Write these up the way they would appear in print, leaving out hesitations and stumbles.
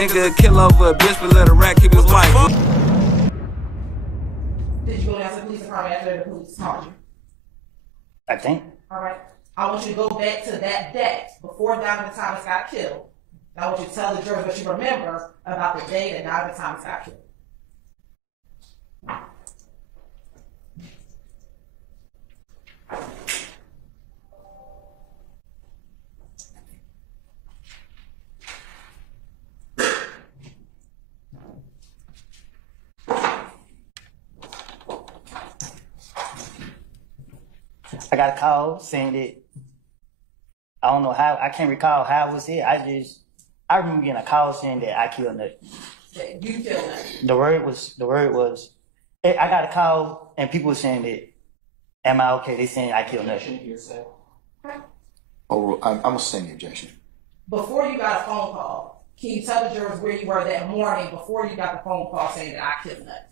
Nigga kill over a bitch, but let a rat keep his wife. Did you go down to the police department after the police called you? I think. All right. I want you to go back to that day before Donovan Thomas got killed. I want you to tell the jurors what you remember about the day that Donovan Thomas got killed. I got a call saying that I don't know how, I can't recall how it was it. I remember getting a call saying that I killed Nut. You killed Nut. The word was, I got a call and people were saying that, am I okay? They saying I killed Nut. Oh, I'm gonna send the objection. Before you got a phone call, can you tell the jurors where you were that morning before you got the phone call saying that I killed Nut?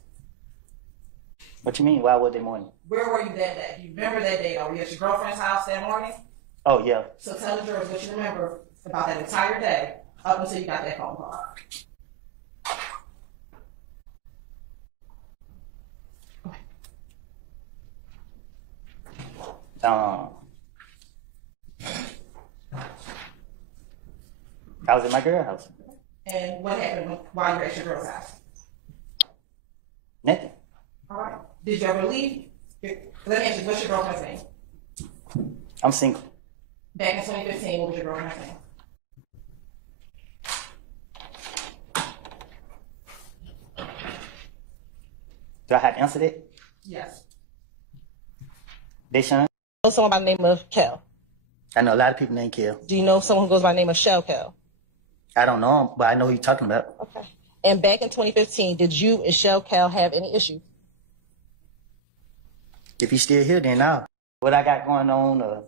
What you mean? Why was that morning? Where were you that day? Do you remember that day? Were you at your girlfriend's house that morning? Oh, yeah. So tell the jurors what you remember about that entire day up until you got that phone call. I was at my girl's house. And what happened while you were at your girl's house? Nothing. All right. Did you ever leave? Let me ask you, what's your girlfriend's name? I'm single. Back in 2015, what was your girlfriend's name? Do I have to answer that? Yes. Deshaun? I know someone by the name of Kel. I know a lot of people named Kel. Do you know someone who goes by the name of Shell Kel? I don't know him, but I know who you're talking about. Okay. And back in 2015, did you and Shell Kel have any issues? If he's still here, then now. What I got going on,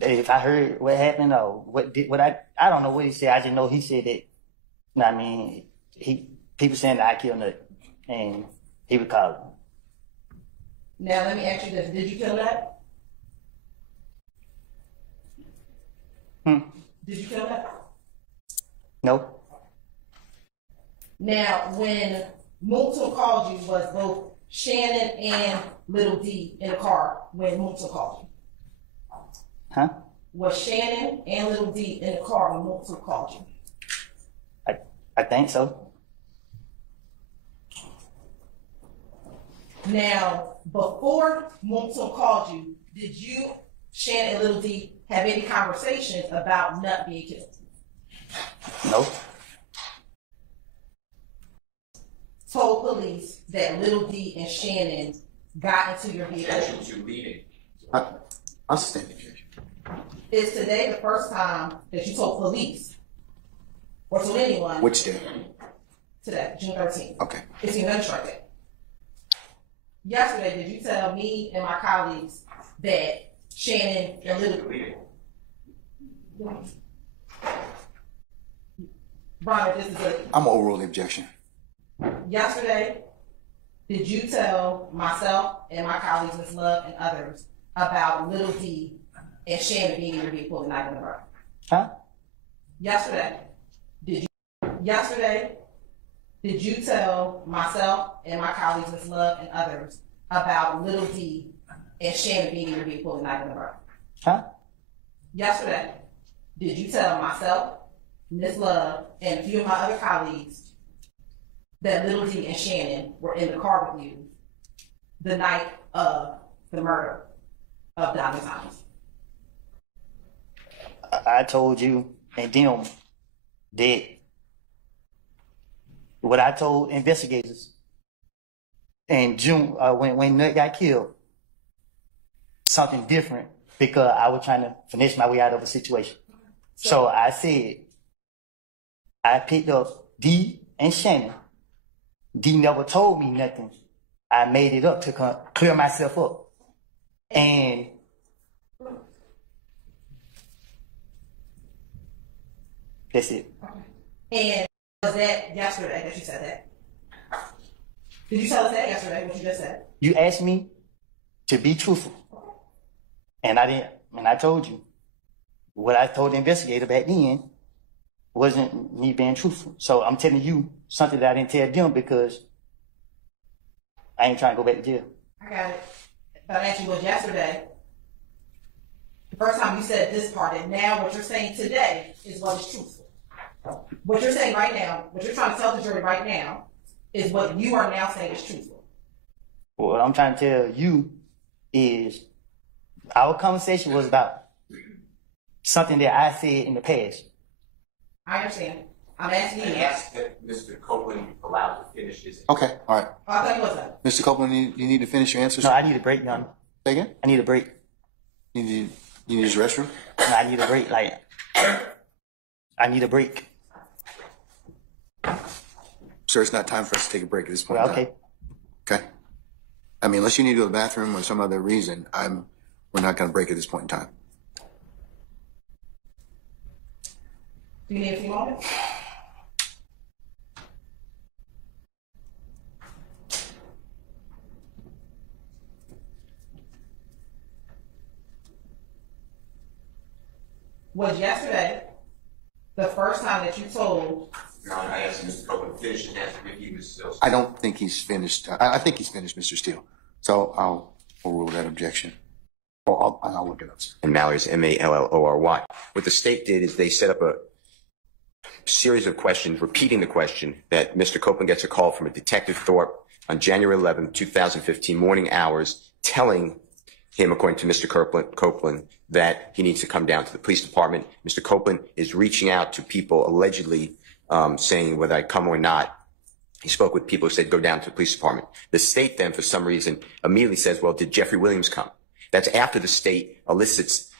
if I heard what happened or I don't know what he said. I just know he said that, you know what I mean, people saying that I killed Nut, and he would call him. Now let me ask you this, did you kill Nut? Did you kill Nut? No. Now, when Moulton called you, was both Shannon and Little D in the car when Moulton called you? Huh? Was Shannon and Little D in the car when Moulton called you? I think so. Now, before Moulton called you, did you, Shannon and Little D, have any conversations about Nut being killed? No. Told police that Little D and Shannon got into your vehicle. That's what you're leading. I'll stand the objection. Is today the first time that you told police or told anyone? Which day? Today, June 13th. Okay. It's your gun strike day. Yesterday, did you tell me and my colleagues that Shannon and Little D? Robert, this is I'm gonna overrule the objection. Yesterday, did you tell myself and my colleagues, Ms. Love and others, about Little D and Shannon being in your vehicle the night of the murder? Huh? Yesterday, did you tell myself and my colleagues, Ms. Love and others, about Little D and Shannon being in your vehicle the night of the murder? Huh? Yesterday, did you tell myself, Ms. Love, and a few of my other colleagues that Little D and Shannon were in the car with you the night of the murder of Donovan Thomas? I told you and them that what I told investigators in June when Nut got killed, something different, because I was trying to finesse my way out of a situation. So I said, I picked up D and Shannon. D never told me nothing. I made it up to clear myself up. And that's it. And was that yesterday that you said that? Did you tell us that yesterday, what you just said? You asked me to be truthful. And I didn't. And I told you what I told the investigator back then wasn't me being truthful. So I'm telling you something that I didn't tell them because I ain't trying to go back to jail. I got it. But I asked you was yesterday. The first time you said this part, and now what you're saying today is what is truthful. What you're saying right now, what you're trying to tell the jury right now, is what you are now saying is truthful. What I'm trying to tell you is our conversation was about something that I said in the past. I understand. I'm asking you. I asked that Mr. Copeland allowed to finish his. Okay, all right. I'll tell you what's up. Mr. Copeland, you need to finish your answers? No, I need a break, Young. Say again? I need a break. You need to use the restroom? No, I need a break. Like, I need a break. Sir, it's not time for us to take a break at this point. Well, in time. okay. Okay. I mean, unless you need to go to the bathroom or some other reason, we're not going to break at this point in time. Do you need a few moments? Was yesterday the first time that you told? Your Honor, I asked Mr. Copeland to finish his answer if he was still. I don't think he's finished. I think he's finished, Mr. Steele. So I'll rule that objection. Or I'll look it up. And Mallory's Mallory. What the state did is they set up a series of questions, repeating the question that Mr. Copeland gets a call from a Detective Thorpe on January 11, 2015, morning hours, telling him, according to Mr. Copeland, that he needs to come down to the police department. Mr. Copeland is reaching out to people allegedly saying whether I come or not. He spoke with people who said, go down to the police department. The state then, for some reason, immediately says, well, did Jeffrey Williams come? That's after the state elicits,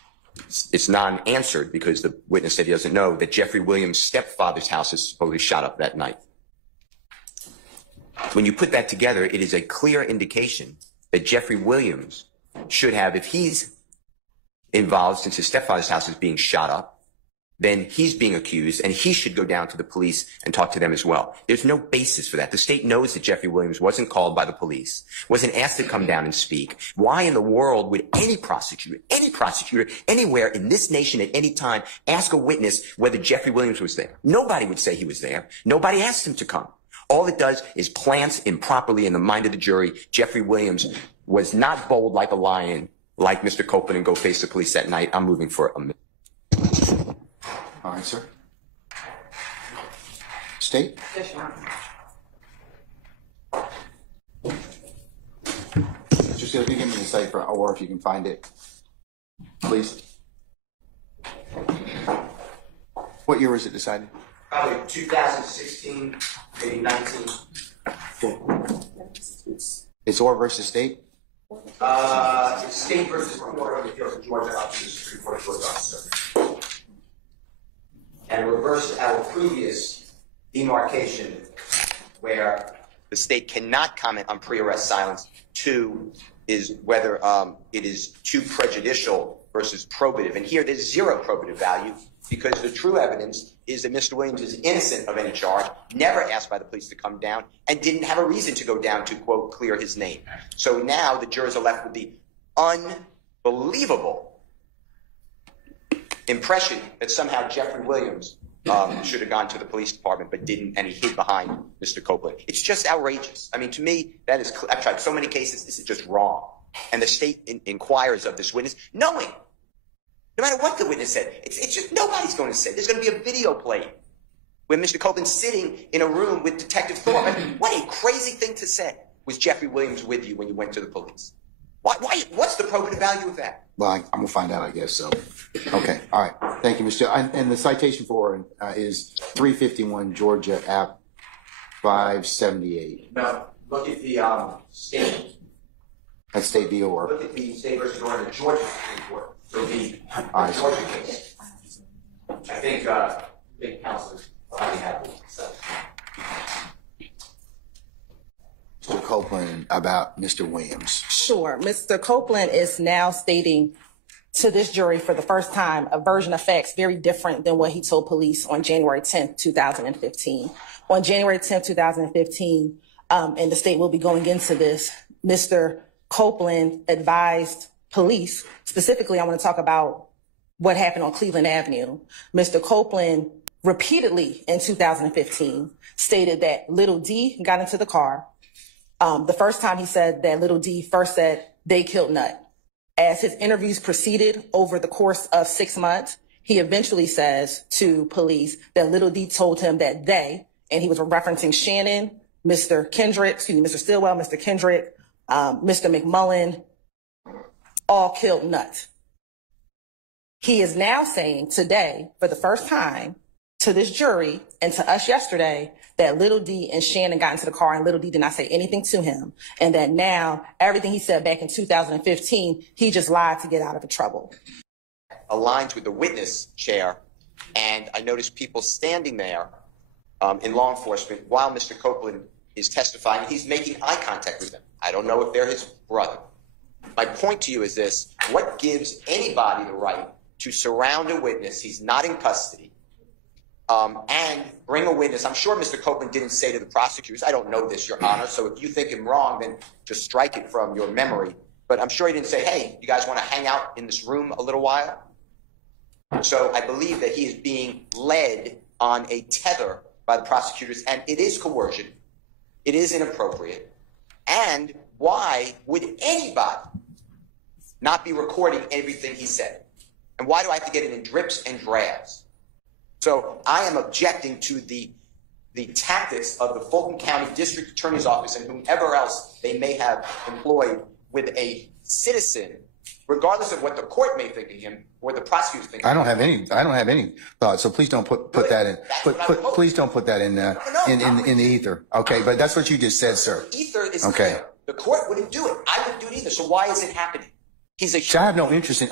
it's non-answered because the witness said he doesn't know, that Jeffrey Williams' stepfather's house is supposedly shot up that night. When you put that together, it is a clear indication that Jeffrey Williams should have, if he's involved since his stepfather's house is being shot up, then he's being accused and he should go down to the police and talk to them as well. There's no basis for that. The state knows that Jeffrey Williams wasn't called by the police, wasn't asked to come down and speak. Why in the world would any prosecutor anywhere in this nation at any time ask a witness whether Jeffrey Williams was there? Nobody would say he was there. Nobody asked him to come. All it does is plants improperly in the mind of the jury. Jeffrey Williams was not bold like a lion, like Mr. Copeland, and go face the police that night. I'm moving for a minute. All right, sir. State? Yes, Your Honor. Mr. Steele, if you give me the cipher, or if you can find it, please. What year was it decided? Probably 2016, maybe 19. It's Orr versus State? It's State versus Court of Appeals of Georgia, up to the Supreme Court of Georgia. And reversed our previous demarcation where the state cannot comment on pre-arrest silence. Two is whether it is too prejudicial versus probative. And here there's zero probative value because the true evidence is that Mr. Williams is innocent of any charge, never asked by the police to come down, and didn't have a reason to go down to, quote, clear his name. So now the jurors are left with the unbelievable impression that somehow Jeffrey Williams should have gone to the police department but didn't, and he hid behind Mr. Copeland. It's just outrageous. I mean, to me, that is, I've tried so many cases, this is just wrong. And the state inquires of this witness, knowing, no matter what the witness said, it's just nobody's going to say. There's going to be a video played where Mr. Copeland's sitting in a room with Detective Thorpe. I mean, what a crazy thing to say. Was Jeffrey Williams with you when you went to the police? Why, what's the probative value of that? Well, I'm going to find out, I guess, so. Okay, all right. Thank you, Mr. And the citation for is 351 Georgia App 578. No, look at the state. That's State v. Orr. Look at the state versus Orr in the Georgia Supreme Court. So the I Georgia case. I think counselors already have it. So. Mr. Copeland, about Mr. Williams. Sure. Mr. Copeland is now stating to this jury for the first time a version of facts very different than what he told police on January 10th, 2015. On January 10th, 2015, and the state will be going into this, Mr. Copeland advised police, specifically I want to talk about what happened on Cleveland Avenue. Mr. Copeland repeatedly in 2015 stated that Little D got into the car. The first time he said that Little D first said they killed Nut. As his interviews proceeded over the course of 6 months, he eventually says to police that Little D told him that they, and he was referencing Shannon, Mr. Stillwell, Mr. Kendrick, Mr. McMullen, all killed Nut. He is now saying today, for the first time, to this jury and to us yesterday, that Little D and Shannon got into the car and Little D did not say anything to him. And that now everything he said back in 2015, he just lied to get out of the trouble. Aligns with the witness chair, and I noticed people standing there in law enforcement while Mr. Copeland is testifying. He's making eye contact with them. I don't know if they're his brother. My point to you is this: what gives anybody the right to surround a witness? He's not in custody. And bring a witness. I'm sure Mr. Copeland didn't say to the prosecutors, I don't know this, Your Honor, so if you think him wrong, then just strike it from your memory. But I'm sure he didn't say, hey, you guys want to hang out in this room a little while? So I believe that he is being led on a tether by the prosecutors, and it is coercion. It is inappropriate. And why would anybody not be recording everything he said? And why do I have to get it in drips and drabs? So I am objecting to the tactics of the Fulton County District Attorney's Office and whomever else they may have employed with a citizen, regardless of what the court may think of him or the prosecutors think. I don't have any thoughts. So please don't put that in. Please don't put that in the ether. Okay, but that's what you just said, sir. Ether is clear. The court wouldn't do it. I wouldn't do it either. So why is it happening? I have no interest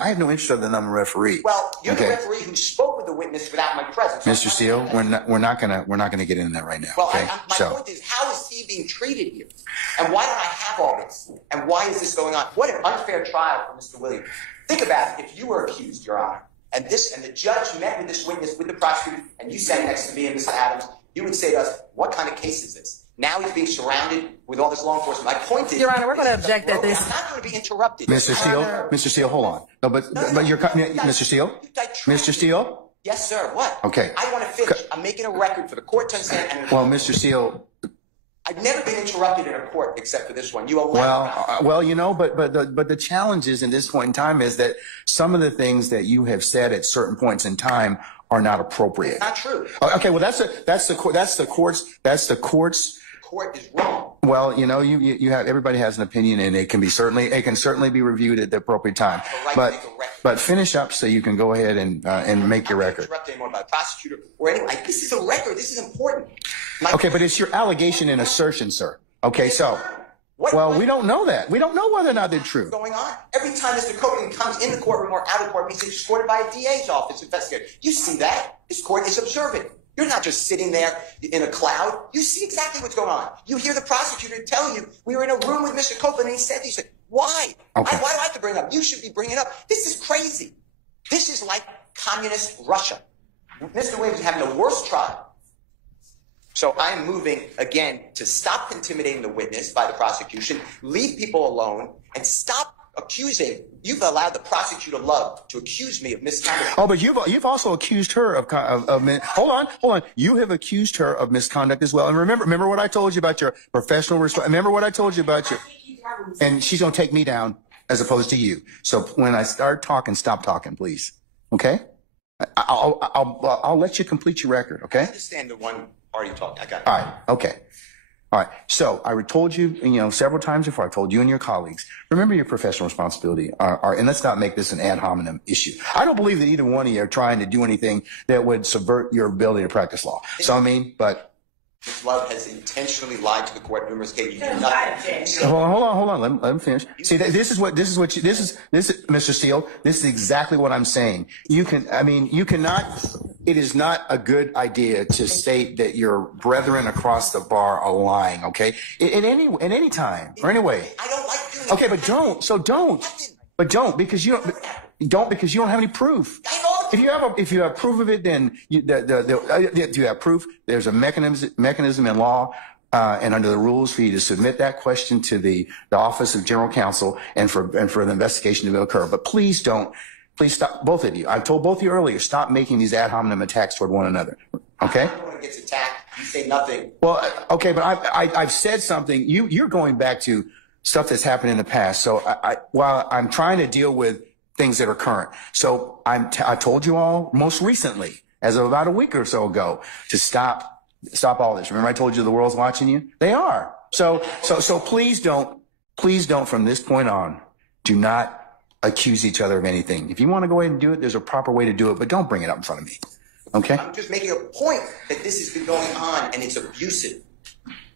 other than I'm a referee. Well, you're the referee who spoke with the witness without my presence. Mr. Steele, we're not gonna get into that right now. Well, okay? my point is, how is he being treated here? And why don't I have all this? And why is this going on? What an unfair trial for Mr. Williams. Think about it. If you were accused, Your Honor, and the judge met with this witness, with the prosecutor, and you sat next to me and Mr. Adams, you would say to us, what kind of case is this? Now he's being surrounded with all this law enforcement. My point is, Your Honor, we're going to object that this. I'm not going to be interrupted. Mr. Steele, hold on. No, but you're Mr. Steele. Mr. Steele. Yes, sir. What? Okay. I want to finish. I'm making a record for the court to understand. Well, Mr. Steele. I've never been interrupted in a court except for this one. You allow. Well, but the challenge is in this point in time is that some of the things that you have said at certain points in time are not appropriate. It's not true. Okay. Well, that's the court's. Court is wrong. Well, you have, everybody has an opinion, and it can certainly be reviewed at the appropriate time. But finish up so you can go ahead and make your record. Interrupt anyone by the prosecutor or anyone. This is a record. This is important. Okay, but it's your allegation and assertion, sir. Okay, so. Well, we don't know that. We don't know whether or not they're true. What's going on? Every time Mr. Copeland comes in the courtroom or out of the court, he's escorted by a DA's office investigator. You see that? This court is observant. You're not just sitting there in a cloud. You see exactly what's going on. You hear the prosecutor tell you, we were in a room with Mr. Copeland, and he said, why? Okay. Why do I have to bring it up? You should be bringing it up. This is crazy. This is like communist Russia. Mr. Williams is having the worst trial. So I'm moving, again, to stop intimidating the witness by the prosecution, leave people alone, and stop accusing. You've allowed the prosecutor Love to accuse me of misconduct. Oh, but you've also accused her of hold on. You have accused her of misconduct as well. And remember what I told you about your professional remember what I told you about your, and she's going to take me down as opposed to you. So when I start talking, stop talking, please. Okay? I'll let you complete your record. Okay? I understand the one party talking. I got it. All right. Okay. All right. So I told you, several times before, I told you and your colleagues, remember your professional responsibility. And let's not make this an ad hominem issue. I don't believe that either one of you are trying to do anything that would subvert your ability to practice law. So but Ms. Love has intentionally lied to the court numerous cases. Hold on. Let him finish. See, this is Mr. Steele. This is exactly what I'm saying. It is not a good idea to state that your brethren across the bar are lying, okay? In any time or any way. I don't like doing it. Okay, but don't. So don't. But don't because you don't have any proof. If you have proof of it, then you have proof. There's a mechanism in law and under the rules for you to submit that question to the Office of General Counsel and for the investigation to occur. But please stop, both of you. I told both of you earlier, stop making these ad hominem attacks toward one another. Okay. Everyone gets attacked. You say nothing. Well, okay, but I've said something. You're going back to stuff that's happened in the past. So while I'm trying to deal with things that are current. So I told you all most recently, as of about a week or so ago, to stop all this. Remember I told you the world's watching you? They are. So please don't from this point on, do not accuse each other of anything. If you want to go ahead and do it, there's a proper way to do it, but don't bring it up in front of me. Okay? I'm just making a point that this has been going on and it's abusive.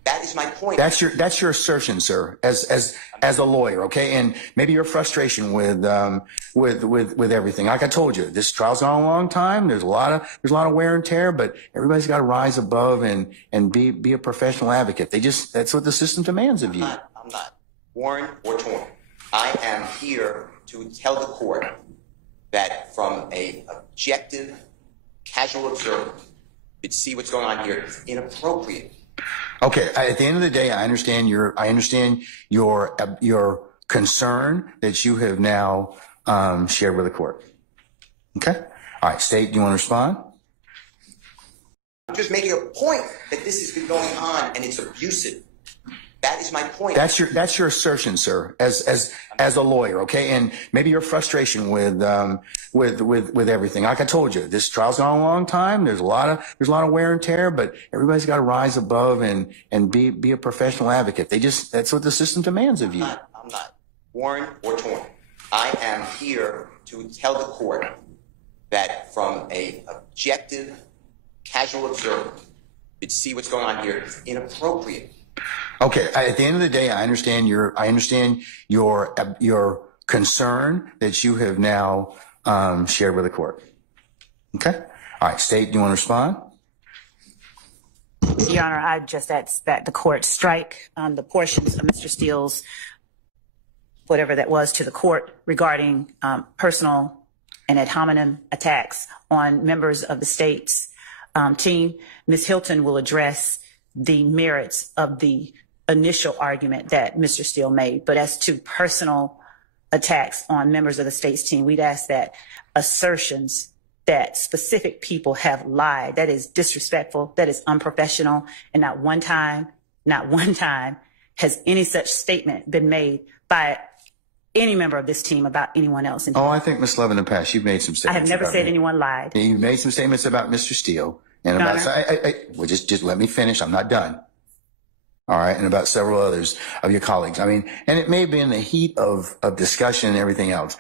That is my point. That's your assertion, sir, as a lawyer, okay? And maybe your frustration with everything. Like I told you, this trial's gone a long time. There's a lot of wear and tear, but everybody's got to rise above and be a professional advocate. That's what the system demands of you. I'm not worn or torn. I am here to tell the court that from a objective, casual observer, could see what's going on here is inappropriate. Okay. At the end of the day, I understand your concern that you have now shared with the court. Okay. All right. State, do you want to respond? I'm just making a point that this has been going on and it's abusive. That is my point. That's your assertion, sir, as a lawyer, okay? And maybe your frustration with everything. Like I told you, this trial's gone a long time. There's a lot of wear and tear, but everybody's got to rise above and be a professional advocate. That's what the system demands of you. I'm not worn or torn. I am here to tell the court that from a objective, casual observer, could see what's going on here is inappropriate. Okay. At the end of the day, I understand your concern that you have now shared with the court. Okay. All right. State, do you want to respond? Your Honor, I just asked that the court strike the portions of Mr. Steele's, whatever that was, to the court regarding personal and ad hominem attacks on members of the state's team. Ms. Hilton will address the merits of the initial argument that Mr. Steele made. But as to personal attacks on members of the state's team, we'd ask that assertions that specific people have lied, that is disrespectful, that is unprofessional, and not one time has any such statement been made by any member of this team about anyone else. I think, Ms. Love, in the past, you've made some statements. I have never said anyone lied. You've made some statements about Mr. Steele. And well, just let me finish. I'm not done. All right. And about several others of your colleagues. I mean, and it may have been the heat of discussion and everything else.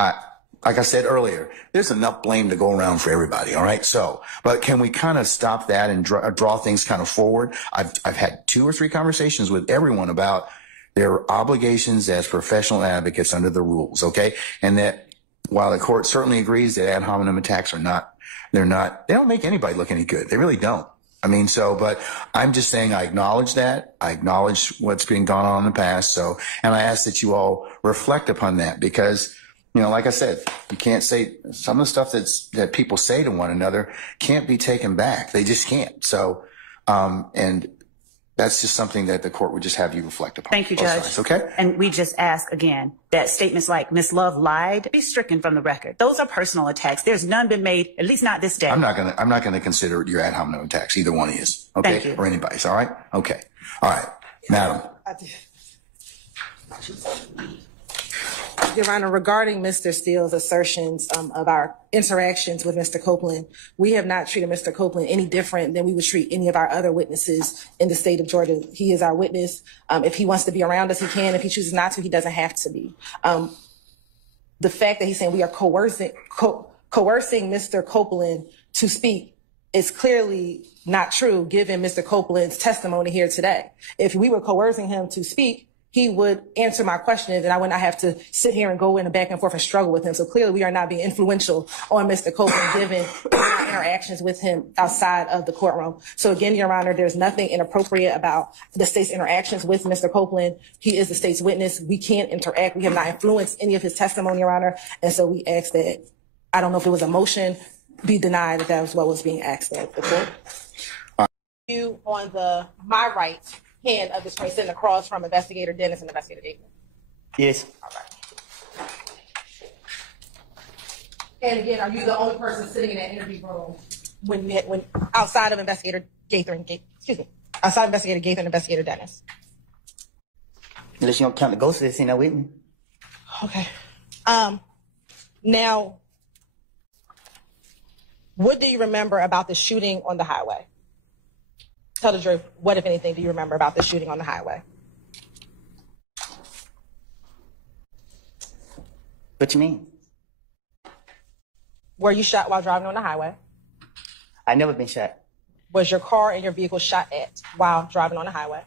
Like I said earlier, there's enough blame to go around for everybody. All right. So, but can we kind of stop that and draw things kind of forward? I've had 2 or 3 conversations with everyone about their obligations as professional advocates under the rules. Okay. And that while the court certainly agrees that ad hominem attacks they don't make anybody look any good. They really don't. I mean, but I'm just saying I acknowledge that. I acknowledge what's been gone on in the past. And I ask that you all reflect upon that because, like I said, you can't say some of the stuff that people say to one another can't be taken back. They just can't. So, and that's just something that the court would just have you reflect upon. Thank you, Judge. Sides, okay? And we just ask again that statements like Ms. Love lied be stricken from the record. Those are personal attacks. There's none been made, at least not this day. I'm not gonna consider your ad hominem attacks. Either one of you. Okay? Thank you. Or anybody's. All right? Okay. All right. Madam. Your Honor, regarding Mr. Steele's assertions of our interactions with Mr. Copeland, we have not treated Mr. Copeland any different than we would treat any of our other witnesses in the state of Georgia. He is our witness. If he wants to be around us, he can. If he chooses not to, he doesn't have to be. The fact that he's saying we are coercing Mr. Copeland to speak is clearly not true, given Mr. Copeland's testimony here today. If we were coercing him to speak, he would answer my questions and I would not have to sit here and go in the back and forth and struggle with him. So clearly we are not being influential on Mr. Copeland given our interactions with him outside of the courtroom. So again, Your Honor, there's nothing inappropriate about the state's interactions with Mr. Copeland. He is the state's witness. We can't interact. We have not influenced any of his testimony, Your Honor. And so we ask that, I don't know if it was a motion, be denied that that was what was being asked at the court. You on my right hand of this person sitting across from Investigator Dennis and Investigator David. Yes. All right. And again, are you the only person sitting in that interview room when outside of Investigator Gaither and outside of Investigator Gaither and Investigator Dennis? Unless you don't count the ghosts that's in there with me. Okay. Now, what do you remember about the shooting on the highway? Tell the jury, what, if anything, do you remember about the shooting on the highway? What you mean? Were you shot while driving on the highway? I never been shot. Was your car and your vehicle shot at while driving on the highway?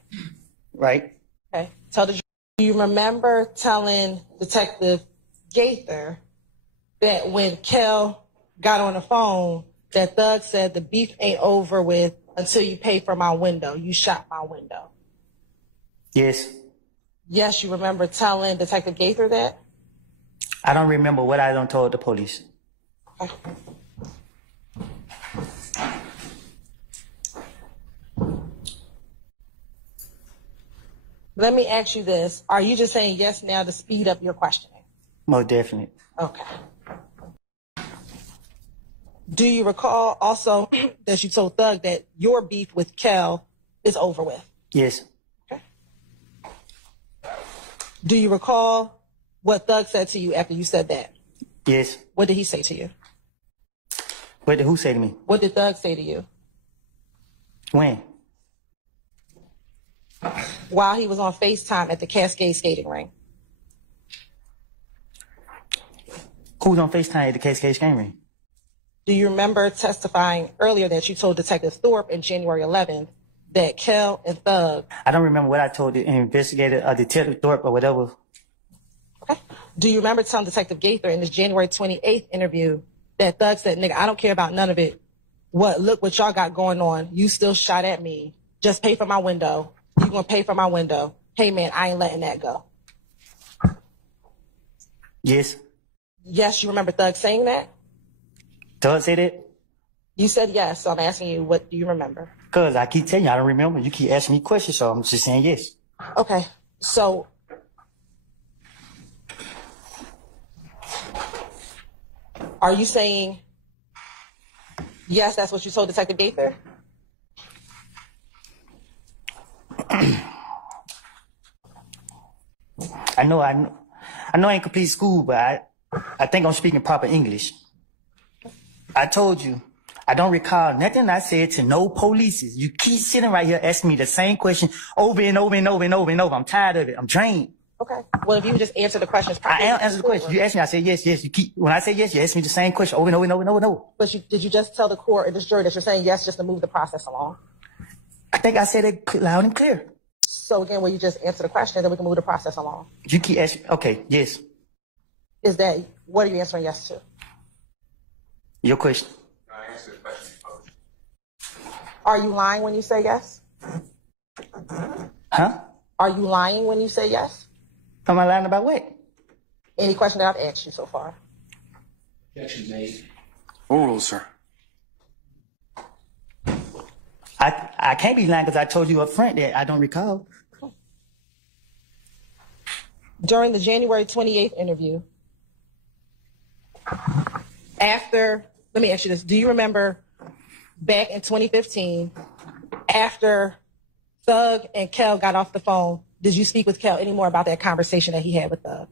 Right. Okay. Tell the jury, do you remember telling Detective Gaither that when Kel got on the phone, that Thug said the beef ain't over with until you pay for my window? You shot my window. Yes. Yes, you remember telling Detective Gaither that? I don't remember what I done told the police. Okay. Let me ask you this. Are you just saying yes now to speed up your questioning? Most definitely. Okay. Do you recall also that you told Thug that your beef with Kel is over with? Yes. Okay. Do you recall what Thug said to you after you said that? Yes. What did he say to you? What did who say to me? What did Thug say to you? When? While he was on FaceTime at the Cascade skating ring. Who was on FaceTime at the Cascade Game Ring? Do you remember testifying earlier that you told Detective Thorpe in January 11th that Kel and Thug... I don't remember what I told the investigator, Detective Thorpe or whatever. Okay. Do you remember telling Detective Gaither in this January 28th interview that Thug said, nigga, I don't care about none of it. Look what y'all got going on. You still shot at me. Just pay for my window. You gonna pay for my window. Hey man, I ain't letting that go. Yes. Yes, you remember Thug saying that? Thug said it? You said yes, so I'm asking you, what do you remember? Because I keep telling you, I don't remember. You keep asking me questions, so I'm just saying yes. Okay, so are you saying yes, that's what you told Detective Gaither? I know I ain't complete school, but I think I'm speaking proper English. I told you, I don't recall nothing I said to no police. You keep sitting right here asking me the same question over and over and over and over and over. I'm tired of it. I'm drained. Okay. Well, if you would just answer the questions I answer the question. You ask me, I say yes, yes. When I say yes, you ask me the same question over and over and over and over and over. But did you just tell the court or this jury that you're saying yes just to move the process along? I think I said it loud and clear. So again, will you just answer the question and then we can move the process along? You keep asking, okay, yes. Is that, what are you answering yes to? Your question. I answer the question first. Are you lying when you say yes? Huh? Are you lying when you say yes? Am I lying about what? Any question that I've asked you so far? Objection made. Oral, sir. I can't be lying because I told you up front that I don't recall. During the January 28th interview, let me ask you this. Do you remember back in 2015, after Thug and Kel got off the phone, did you speak with Kel any more about that conversation that he had with Thug?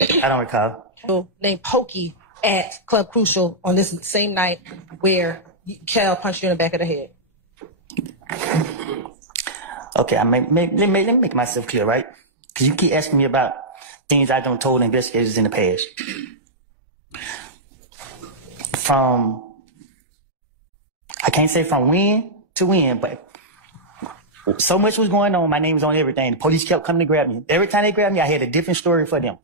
I don't recall. Named Pokey at Club Crucial on this same night where Kel punched you in the back of the head. Okay, let me make myself clear, right? Because you keep asking me about things I don't told investigators in the past. I can't say from when to when, but so much was going on. My name was on everything. The police kept coming to grab me. Every time they grabbed me, I had a different story for them.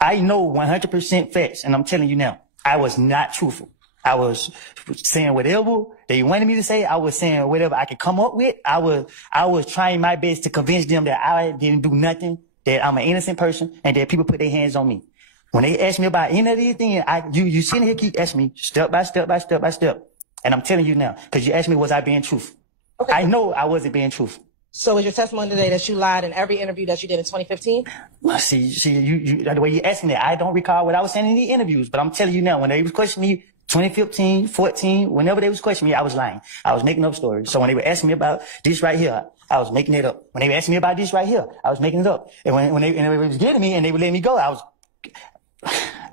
I know 100% facts, and I'm telling you now, I was not truthful. I was saying whatever they wanted me to say. I was saying whatever I could come up with. I was trying my best to convince them that I didn't do nothing, that I'm an innocent person, and that people put their hands on me. When they ask me about any of these things, you sitting here keep asking me step by step by step by step. And I'm telling you now, because you asked me, was I being truthful? Okay. I know I wasn't being truthful. So is your testimony today that you lied in every interview that you did in 2015? Well, see, you the way you asking that, I don't recall what I was saying in the interviews, but I'm telling you now, when they was questioning me 2015, 14, whenever they was questioning me, I was lying. I was making up stories. So when they were asking me about this right here, I was making it up. When they were asking me about this right here, I was making it up. And when they was getting me and they would let me go,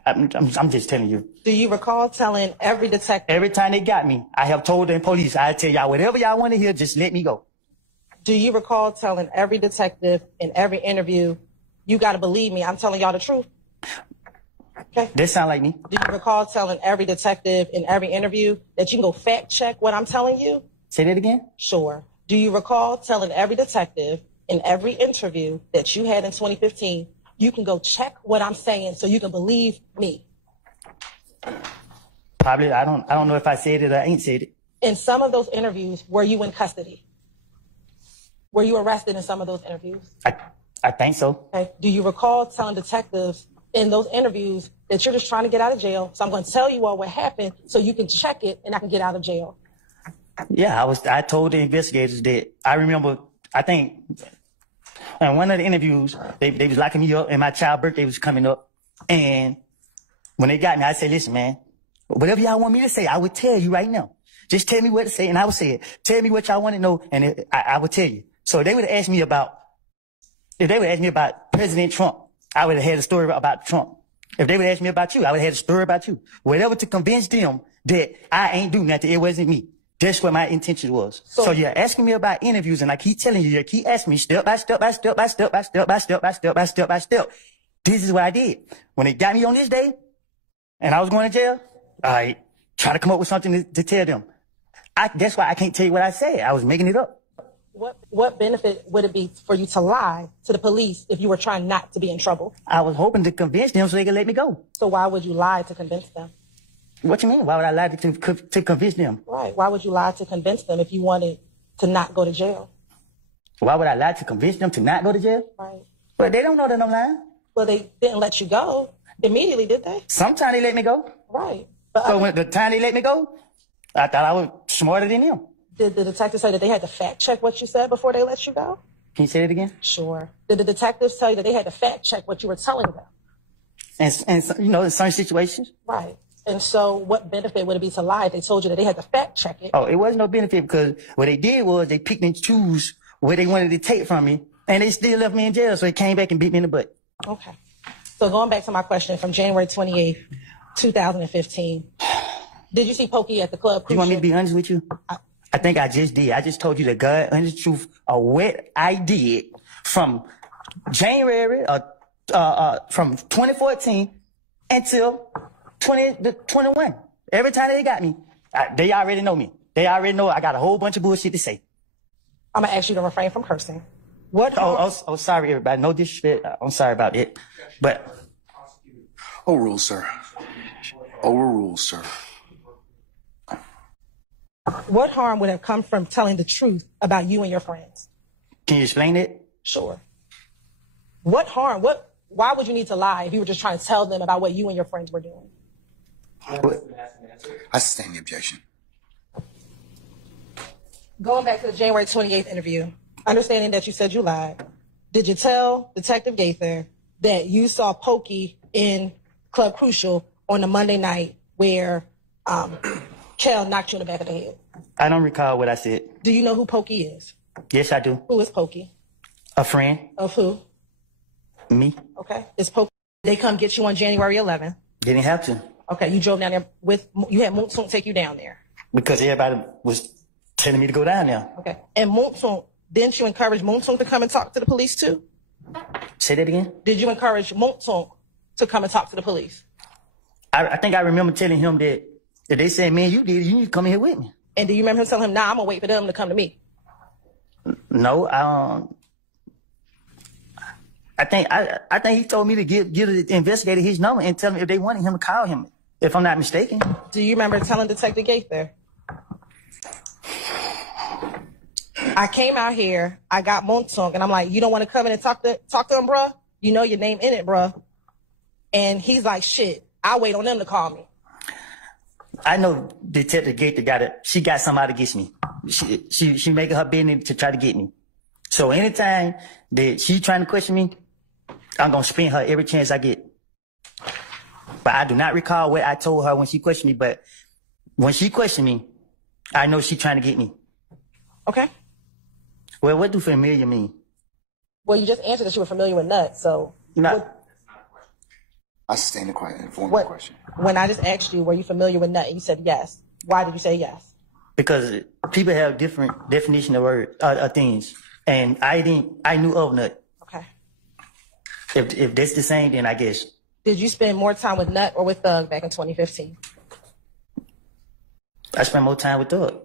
I'm just telling you. Do you recall telling every detective? Every time they got me, I have told the police, I tell y'all whatever y'all want to hear, just let me go. Do you recall telling every detective in every interview, you got to believe me, I'm telling y'all the truth? Okay. That sound like me. Do you recall telling every detective in every interview that you can go fact check what I'm telling you? Say that again? Sure. Do you recall telling every detective in every interview that you had in 2015, you can go check what I'm saying so you can believe me? Probably. I don't know if I said it or I ain't said it. In some of those interviews, were you in custody? Were you arrested in some of those interviews? I think so. Okay. Do you recall telling detectives in those interviews that you're just trying to get out of jail? So I'm going to tell you all what happened so you can check it and I can get out of jail. Yeah, I told the investigators that I remember, I think, in one of the interviews, they was locking me up and my child's birthday was coming up. And when they got me, I said, listen, man, whatever y'all want me to say, I would tell you right now. Just tell me what to say and I would say it. Tell me what y'all want to know and I would tell you. So if they would have asked me about President Trump, I would have had a story about Trump. If they would ask me about you, I would have had a story about you. Whatever to convince them that I ain't do nothing, it wasn't me. That's what my intention was. So you're asking me about interviews and I keep telling you, you keep asking me step by step by step by step by step by step by step by step by step. This is what I did. When they got me on this day and I was going to jail, I try to come up with something to tell them. That's why I can't tell you what I said. I was making it up. What benefit would it be for you to lie to the police if you were trying not to be in trouble? I was hoping to convince them so they could let me go. So why would you lie to convince them? What you mean? Why would I lie to convince them? Right. Why would you lie to convince them if you wanted to not go to jail? Why would I lie to convince them to not go to jail? Right. But they don't know that I'm lying. Well, they didn't let you go immediately, did they? Sometimes they let me go. Right. So when the time they let me go, I thought I was smarter than them. Did the detectives say that they had to fact check what you said before they let you go? Can you say it again? Sure. Did the detectives tell you that they had to fact check what you were telling them? And you know, in some situations. Right. And so what benefit would it be to lie if they told you that they had to fact check it? Oh, it wasn't no benefit because what they did was they picked and choose what they wanted to take from me and they still left me in jail. So they came back and beat me in the butt. Okay. So going back to my question from January 28th, 2015, did you see Pokey at the club? You want me to be honest with you? I think I just did. I just told you the God, honest truth of what I did from January, from 2014 until 2021. Every time they got me, they already know me. They already know I got a whole bunch of bullshit to say. I'm going to ask you to refrain from cursing. Oh, sorry, everybody. No disrespect. I'm sorry about it. But. Overruled, sir. Overruled, sir. What harm would have come from telling the truth about you and your friends? Can you explain it? Sure. What harm? Why would you need to lie if you were just trying to tell them about what you and your friends were doing? I sustain the objection. Going back to the January 28th interview, understanding that you said you lied, did you tell Detective Gaither that you saw Pokey in Club Crucial on the Monday night where Kel knocked you in the back of the head? I don't recall what I said. Do you know who Pokey is? Yes, I do. Who is Pokey? A friend. Of who? Me. Okay. Is Pokey, they come get you on January 11th? Didn't have to. Okay, you drove down there you had Moonsoon take you down there. Because everybody was telling me to go down there. Okay. And Moonsoon, didn't you encourage Moonsoon to come and talk to the police too? Say that again? Did you encourage Moonsoon to come and talk to the police? I think I remember telling him that they said, man, you need to come in here with me. And do you remember him telling him, nah, I'm going to wait for them to come to me? No, I think he told me to give the investigator his number and tell him if they wanted him to call him, if I'm not mistaken. Do you remember telling Detective Gaither? I came out here, I got Moonsong, and I'm like, you don't want to come in and talk to him, bruh? You know your name in it, bruh. And he's like, shit, I'll wait on them to call me. I know Detective Gaither she got somebody against me. She making her business to try to get me. So anytime that she trying to question me, I'm going to spin her every chance I get. But I do not recall what I told her when she questioned me, but When she questioned me, I know she trying to get me. Okay. Well, what do familiar mean? Well, you just answered that you were familiar with Nut, so. I sustain the informal question. When I just asked you, were you familiar with Nut, and you said yes. Why did you say yes? Because people have different definition of things, and I knew of Nut. Okay. If that's the same, then I guess. Did you spend more time with Nut or with Thug back in 2015? I spent more time with Thug.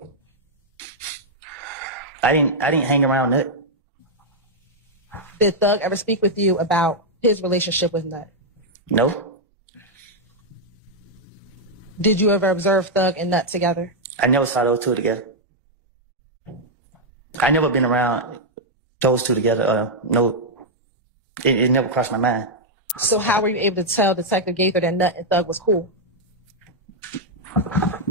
I didn't hang around Nut. Did Thug ever speak with you about his relationship with Nut? No. Did you ever observe Thug and Nut together? I never saw those two together. I never been around those two together. No, it never crossed my mind. So how were you able to tell Detective Gaither that Nut and Thug was cool?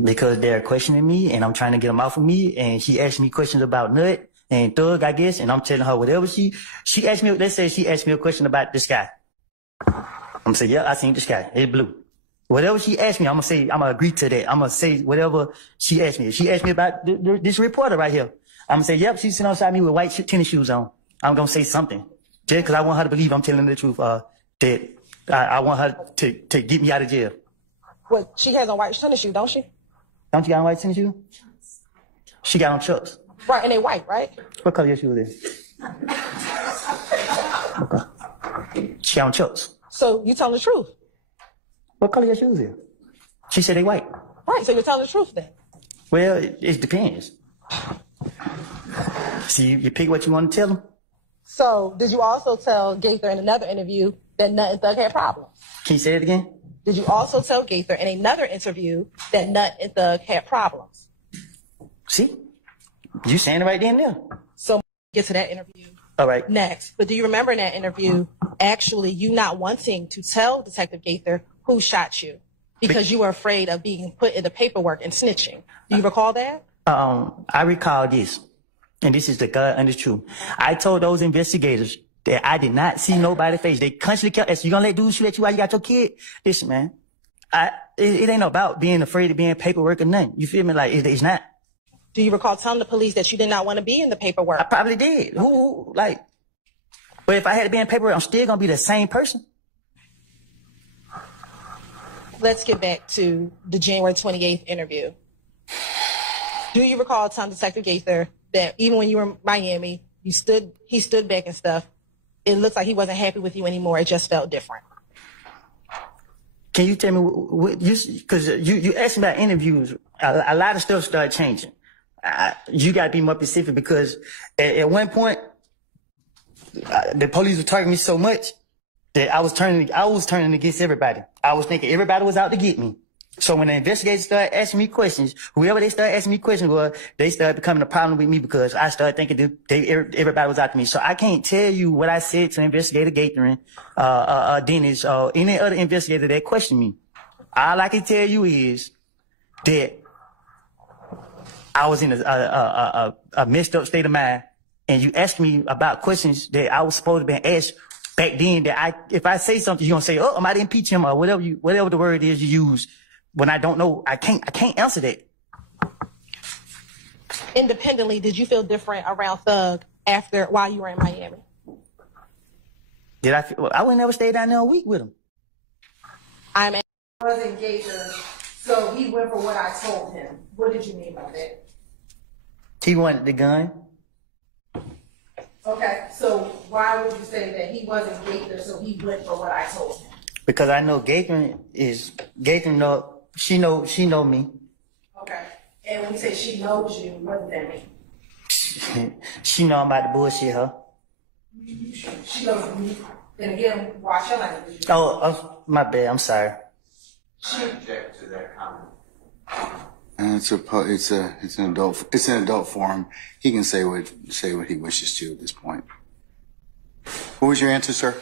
Because they're questioning me, and I'm trying to get them off of me, and she asked me questions about Nut and Thug, I guess, and I'm telling her whatever she asked me. Let's say she asked me a question about the sky. I'm gonna say, yeah, I seen the sky. It's blue. Whatever she asked me, I'm gonna agree to that. I'm gonna say whatever she asked me. If she asked me about this reporter right here, I'm gonna say, yep, she's sitting outside me with white tennis shoes on. I'm gonna say something. Just because I want her to believe I'm telling the truth, that I want her to get me out of jail. Well, she has on white tennis shoes, don't she? Don't you got on white tennis shoes? She got on Chucks. Right, and they white, right? What color your shoes is? Okay. She got on Chucks. So you telling the truth? What color your shoes is? She said they white. Right, so you're telling the truth then? Well, it depends. See, you pick what you want to tell them. So did you also tell Gaither in another interview that Nut and Thug had problems? Can you say it again? Did you also tell Gaither in another interview that Nut and Thug had problems? See? You saying it right then and there. So get to that interview. All right. Next. But do you remember in that interview, actually you not wanting to tell Detective Gaither who shot you because you were afraid of being put in the paperwork and snitching? Do you recall that? I recall this, and this is the God honest truth. I told those investigators that I did not see nobody's face. They constantly kept asking, you gonna let dudes shoot at you while you got your kid? Listen, man, it ain't about being afraid of being paperwork or nothing. You feel me? Like, it's not. Do you recall telling the police that you did not want to be in the paperwork? I probably did. But if I had to be in paperwork, I'm still gonna be the same person. Let's get back to the January 28th interview. Do you recall telling Detective Gaither that even when you were in Miami, he stood back and stuff? It looked like he wasn't happy with you anymore. It just felt different. Can you tell me what because you asked me about interviews. A lot of stuff started changing. You got to be more specific because at one point, the police were targeting me so much that I was turning against everybody. I was thinking everybody was out to get me. So when the investigators started asking me questions, whoever they started asking me questions was, they started becoming a problem with me because I started thinking that everybody was out to me. So I can't tell you what I said to Investigator Gaither, Dennis, or any other investigator that questioned me. All I can tell you is that I was in a messed up state of mind, and you asked me about questions that I was supposed to be asked back then. That if I say something, you're gonna say, "Oh, I might impeach him," or whatever the word is you use. When I don't know, I can't answer that. Independently, did you feel different around Thug while you were in Miami? Did I? I would never stay down there a week with him. I wasn't Gaither, so he went for what I told him. What did you mean by that? He wanted the gun. Okay, so why would you say that he wasn't Gaither, so he went for what I told him? Because I know Gaither know she know me. Okay, and when you say she knows you, what does that mean? She know I'm about to bullshit her. She knows me. And again, watch your language. Oh, my bad. I'm sorry. I object to that comment. And it's an adult forum. He can say what he wishes to at this point. What was your answer, sir?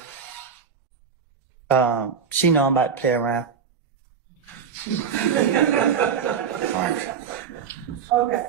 She know I'm about to play around. All right. Okay.